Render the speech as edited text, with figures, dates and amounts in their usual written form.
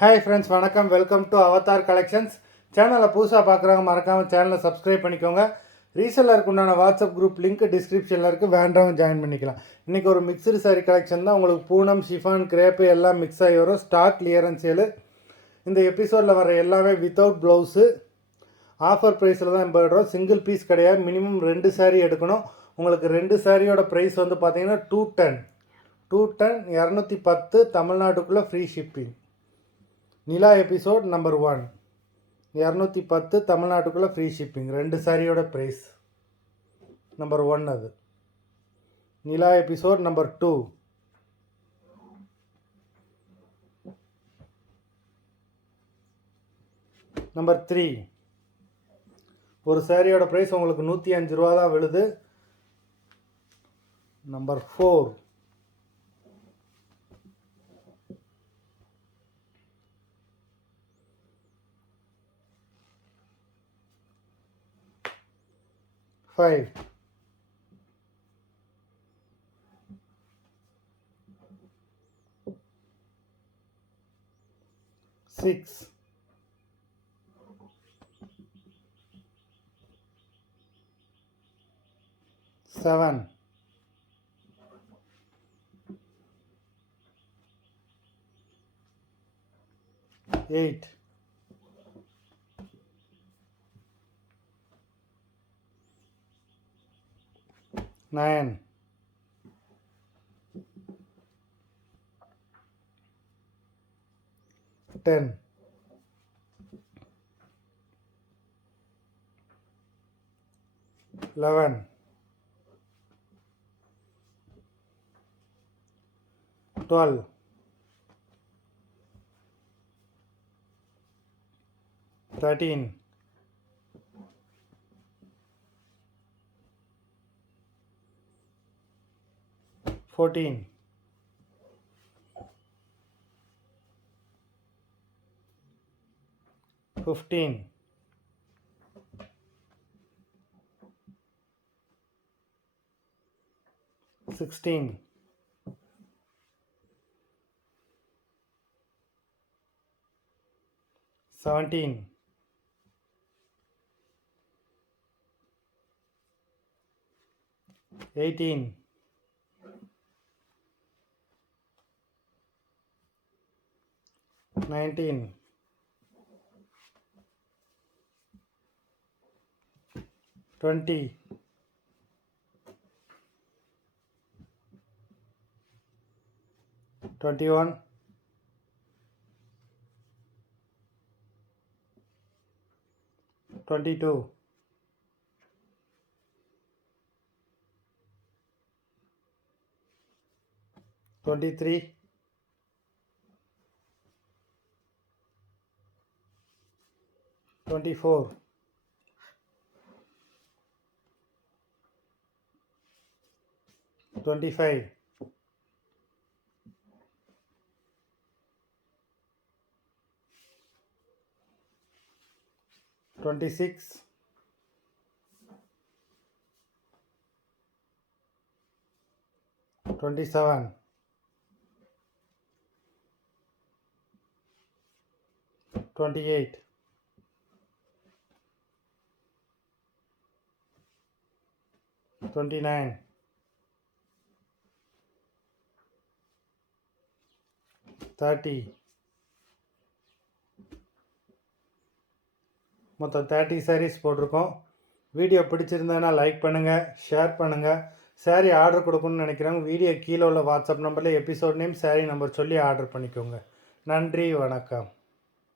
Hi friends, வணக்கம். Welcome to Avatar collections. சேனலை புதுசாக பார்க்குறவங்க மறக்காமல் சேனலை சப்ஸ்கிரைப் பண்ணிக்கோங்க. ரீசெல்லருக்கு உண்டான வாட்ஸ்அப் குரூப் லிங்க் டிஸ்கிரிப்ஷனில் இருக்குது, வேண்டவங்க ஜாயின் பண்ணிக்கலாம். இன்றைக்கி ஒரு மிக்சடு சாரி கலெக்ஷன் தான். உங்களுக்கு பூனம், ஷிஃபான், கிரேப்பு எல்லாம் மிக்ஸ் ஆகி வரும். Stock clearance sale. இந்த எபிசோடில் வர எல்லாமே வித்தவுட் ப்ளவுஸு, ஆஃபர் ப்ரைஸில் தான் போய்டுறோம். சிங்கிள் பீஸ் கிடையாது, மினிமம் 2 சாரீ எடுக்கணும். உங்களுக்கு 2 சாரியோட ப்ரைஸ் வந்து பார்த்தீங்கன்னா 210 210 தமிழ்நாட்டுக்குள்ளே ஃப்ரீ ஷிப்பிங். நிலா எபிசோட் நம்பர் 1 210 தமிழ்நாட்டுக்குள்ளே ஃப்ரீ ஷிப்பிங். 2 சாரியோட ப்ரைஸ் நம்பர் 1 அது. நிலா எபிசோட் நம்பர் 2 நம்பர் 3. ஒரு சாரியோட ப்ரைஸ் உங்களுக்கு 105 ரூபா தான் விழுது. நம்பர் 4 5 6 7 8 9 10 11 12 13 14 15 16 17 18 19 20 21 22 23 24 25 26 27 28 29 30 மொத்தம் 30 சாரீஸ் போட்டிருக்கோம். வீடியோ பிடிச்சிருந்ததுன்னா லைக் பண்ணுங்கள், ஷேர் பண்ணுங்கள். சாரீ ஆர்டர் கொடுக்கணும்னு நினைக்கிறவங்க வீடியோ கீழே உள்ள வாட்ஸ்அப் நம்பரில் எபிசோட் நேம், சாரீ நம்பர் சொல்லி ஆர்டர் பண்ணிக்கோங்க. நன்றி, வணக்கம்.